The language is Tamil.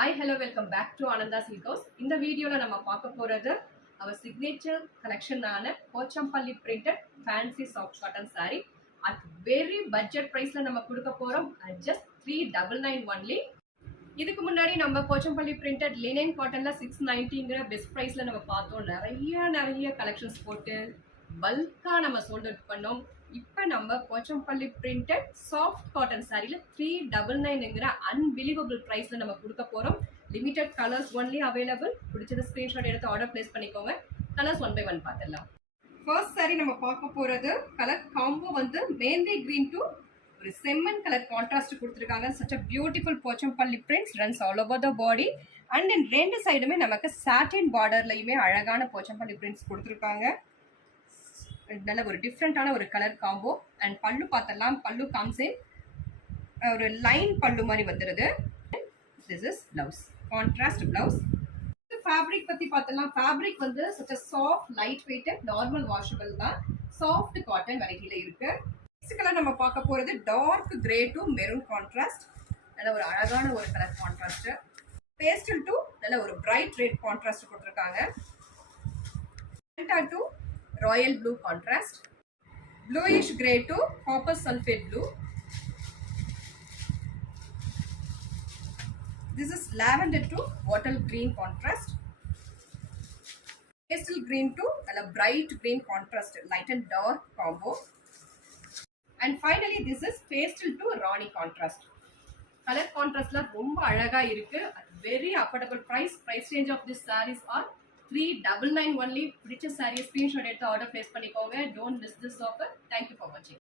Hi, hello, welcome back to Ananda Silk House. இந்த வீடியோல நம்ம பார்க்க போறது our signature collection ஆன Pochampalli printed fancy soft cotton saree at very budget priceல நம்ம கொடுக்க போறோம் at just 399 only. இதுக்கு முன்னாடி நம்ம போச்சம்பள்ளி printed linen cottonல 690ங்கற பெஸ்ட் பிரைஸ்ல நம்ம பார்த்தோம். நிறைய கலெக்ஷன்ஸ் போட்டு பல்கா நம்ம சோல்ட் அவுட் பண்ணோம். இப்போ நம்ம போச்சம்பள்ளி பிரிண்டட் சாஃப்ட் காட்டன் சாரியில் 399ங்கிற அன்பிலீவபிள் ப்ரைஸில் நம்ம கொடுக்க போகிறோம். Limited colours only available. பிடிச்சது ஸ்க்ரீன்ஷாட் எடுத்து ஆர்டர் பிளேஸ் பண்ணிக்கோங்க. கலர்ஸ் ஒன் பை ஒன் பார்த்துடலாம். ஃபர்ஸ்ட் சாரி நம்ம பார்க்க போகிறது கலர் காம்போ வந்து மேந்தி கிரீன் டு ஒரு செம்மன் கலர் கான்ட்ராஸ்ட் கொடுத்துருக்காங்க. Such a beautiful Pochampalli prints runs all over the body and then ரெண்டு சைடுமே நமக்கு சாட்டின் பார்டர்லையுமே அழகான போச்சம்பள்ளி பிரிண்ட்ஸ் கொடுத்துருக்காங்க. நல்ல ஒரு டிஃப்ரெண்டான ஒரு கலர் காம்போ. அண்ட் பல்லு பார்த்தலாம். பல்லு காம்சே ஒரு லைன் பல்லு மாதிரி வந்துடுது. This is blouse, contrast blouse. Fabric பற்றி பார்த்தலாம். ஃபேப்ரிக் வந்து such a soft light weighted normal washable தான். சாஃப்ட் காட்டன் வெரைட்டியில் இருக்கு. நெக்ஸ்ட் கலர் நம்ம பார்க்க போகிறது dark grey to maroon contrast. நல்ல ஒரு அழகான ஒரு கலர் கான்ட்ராஸ்ட். பேஸ்டல் டு நல்ல ஒரு பிரைட் ரெட் கான்ட்ராஸ்ட் கொடுத்துருக்காங்க. To royal blue contrast, bluish grey to copper sulphate blue. This is lavender to bottle green contrast, pastel green to a bright green contrast, light and dark combo. And finally this is pastel to Rani contrast. Color contrast la romba alaga irukku. Very affordable price. Price range of this sarees are 399 only. பிடிச்ச சாரியை ஸ்கிரீன்ஷாட் எடுத்து ஆர்டர் பிளேஸ் பண்ணிக்கோங்க. Don't miss this offer. Thank you for வாட்சிங்.